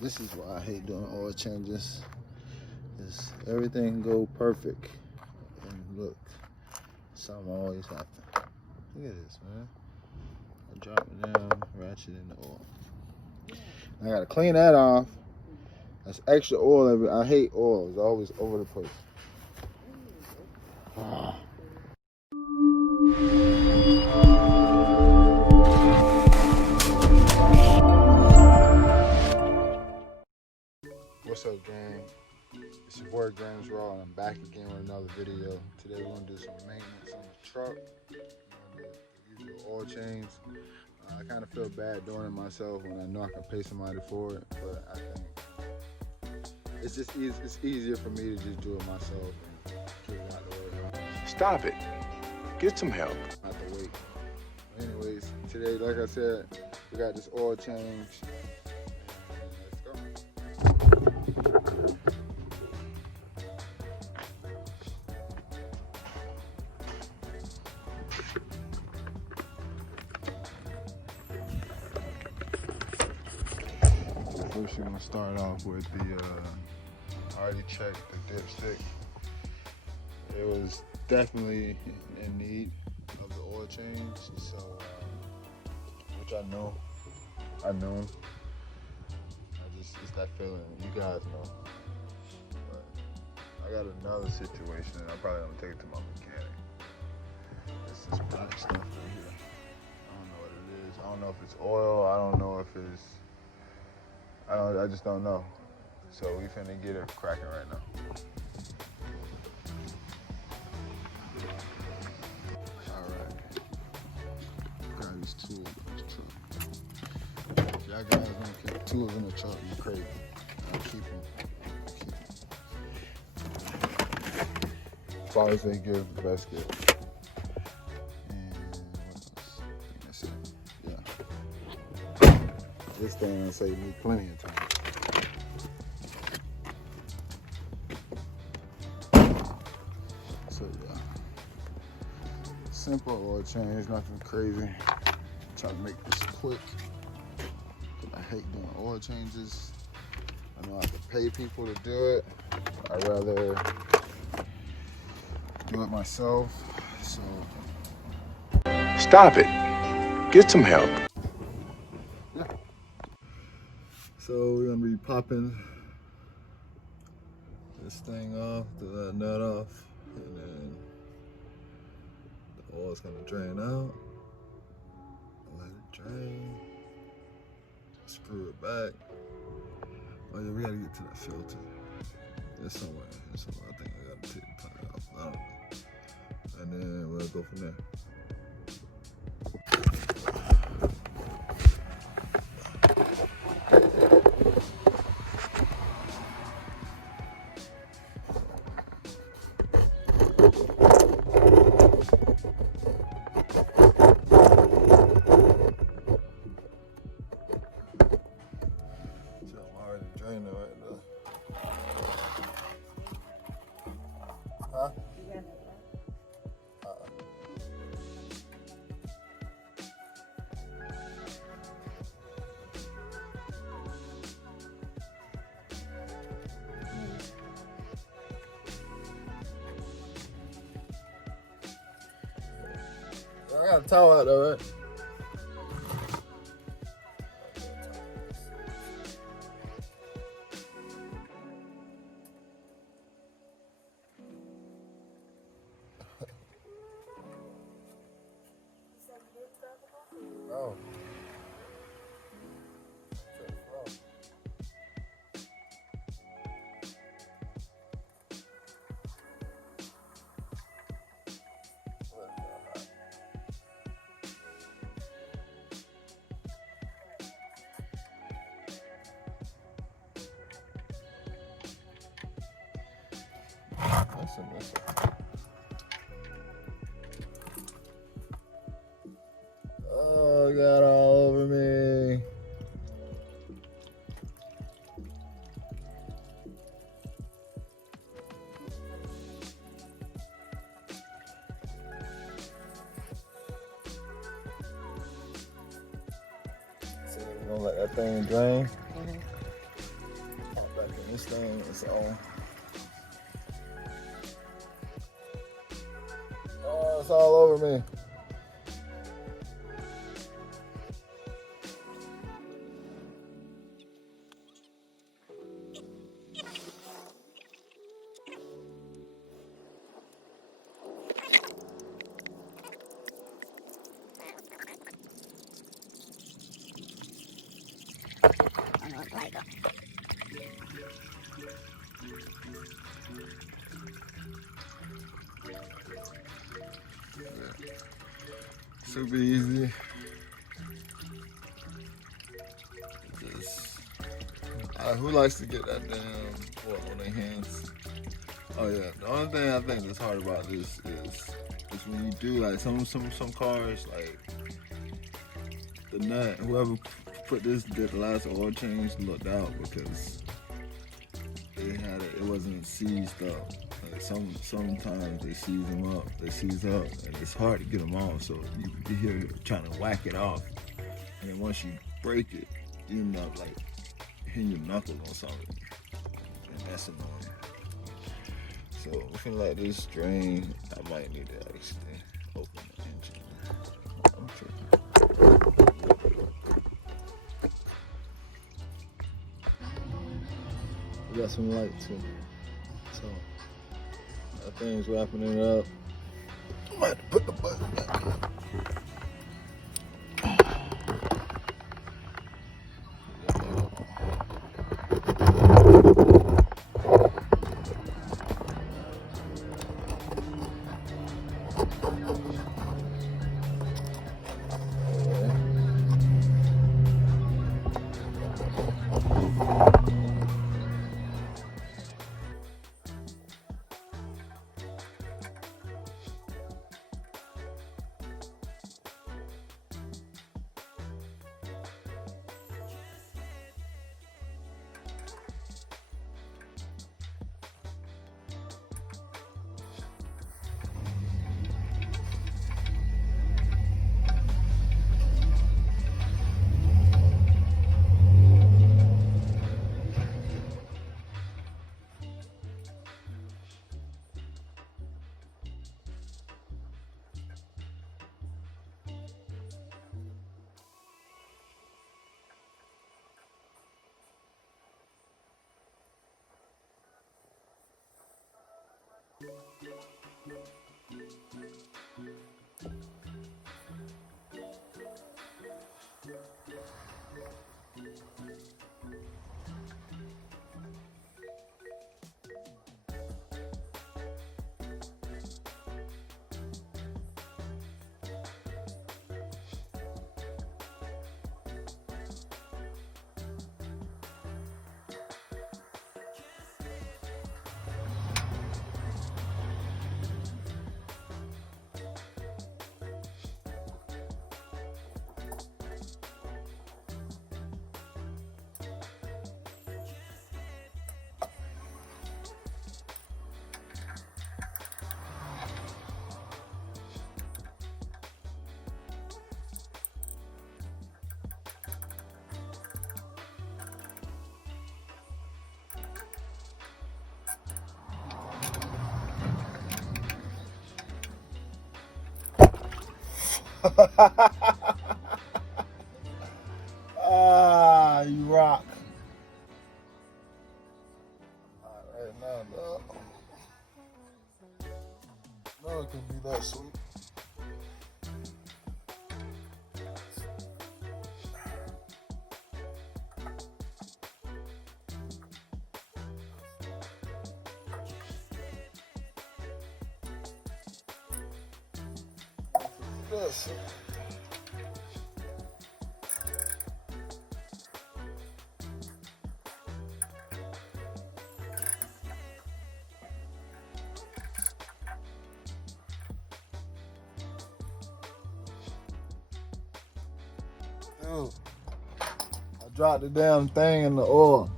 This is why I hate doing oil changes. Is everything go perfect, and look, something always happen. Look at this, man. I drop it down, ratchet in the oil. I gotta clean that off. That's extra oil. I hate oil. It's always over the place. What's up, gang? It's your boy Grams Raw, and I'm back again with another video. Today we're gonna do some maintenance on the truck. The usual oil change. I kind of feel bad doing it myself when I know I can pay somebody for it, but I think it's just it's easier for me to just do it myself and get it out the way. Stop it. Get some help. Not to wait. Anyways, today, like I said, we got this oil change. First, we're gonna start off with the. I already checked the dipstick. It was definitely in need of the oil change, so which I know. It's that feeling. You guys know. But I got another situation, and I'm probably gonna take it to my mechanic. It's this black stuff right here. I don't know what it is. I don't know if it's oil. I don't know if it's. I just don't know. So we finna get it cracking right now. All right. Got these tools in this truck. If y'all guys don't keep tools in the truck, you crazy. I'll keep them. As long as they give the best gift. And what else? I think that's it. Yeah. This thing will save me plenty of time. So yeah, simple oil change, nothing crazy. Try to make this quick. I hate doing oil changes. I know I have to pay people to do it. I'd rather do it myself. So Stop it. Get some help. So we're gonna be popping this thing off, the nut off, and then the oil's gonna drain out. Let it drain. Screw it back. Oh yeah, we gotta get to that filter. It's somewhere. I think I gotta take the tire off. I don't know. And then we'll go from there. Huh? I got a towel out there, right? Oh. Listen. Oh, it got all over me. So we're gonna let that thing drain. This thing is all. Oh, it's all over me. Super easy. Just, who likes to get that damn oil on their hands? Oh yeah. The only thing I think that's hard about this is when you do like some cars, like the nut. Whoever put this did the last oil change looked out because it wasn't seized up. Like sometimes they seize them up, and it's hard to get them off. So you hear trying to whack it off, and then once you break it, you end up like hitting your knuckles on something, and that's annoying. So if you let this drain, I might need to actually open the engine. I'm tripping. We got some light too. So that thing's wrapping it up. I might have to put the button back. Ah, you rock. All right, now, dog. No, it can be that sweet. Yes. Dude, I dropped the damn thing in the oil.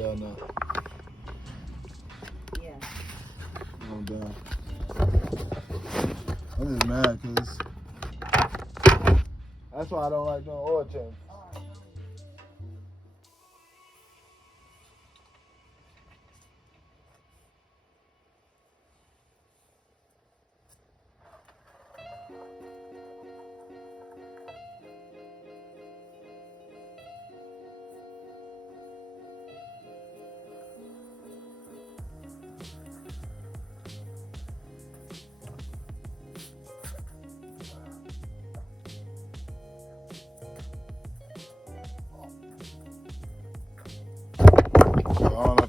Yeah, no. Yeah. I'm done. I'm just mad because that's why I don't like doing oil change.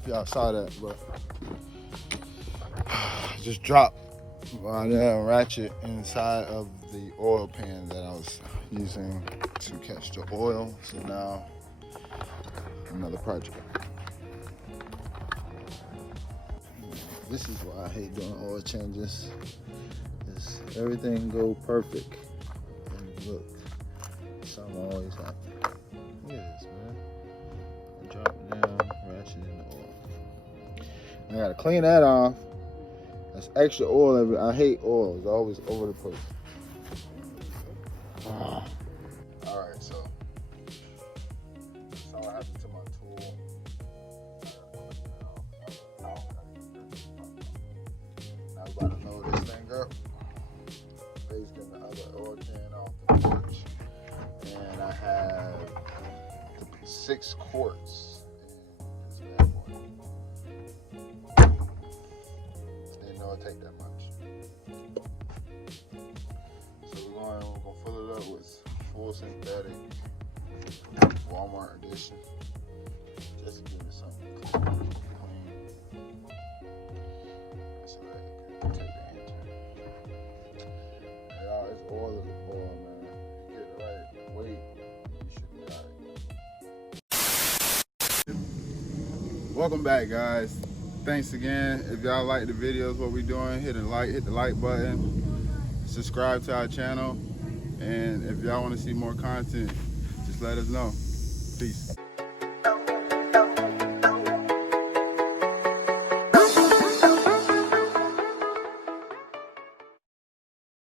if y'all saw that, but just dropped the ratchet inside of the oil pan that I was using to catch the oil. So now another project. This is why I hate doing oil changes. Is everything go perfect, and look, something always happens. Look at this, man. I drop down, ratchet in the oil. I gotta clean that off. That's extra oil. I hate oil. It's always over the place. All right, so that's all happened to my tool. Now we're about to load this thing up. Based in the other oil can off the porch, and I have 6 quarts in this bad boy. Didn't know it'd take that much. So we're gonna fill it up with full synthetic Walmart edition, just to give it something clean. So that you can take the enter. Y'all, it's oil is a oil, man. If you get the right weight, you should be alright. Welcome back, guys. Thanks again. If y'all like the videos, what we're doing, hit the like button, subscribe to our channel, and if y'all want to see more content, just let us know. Peace.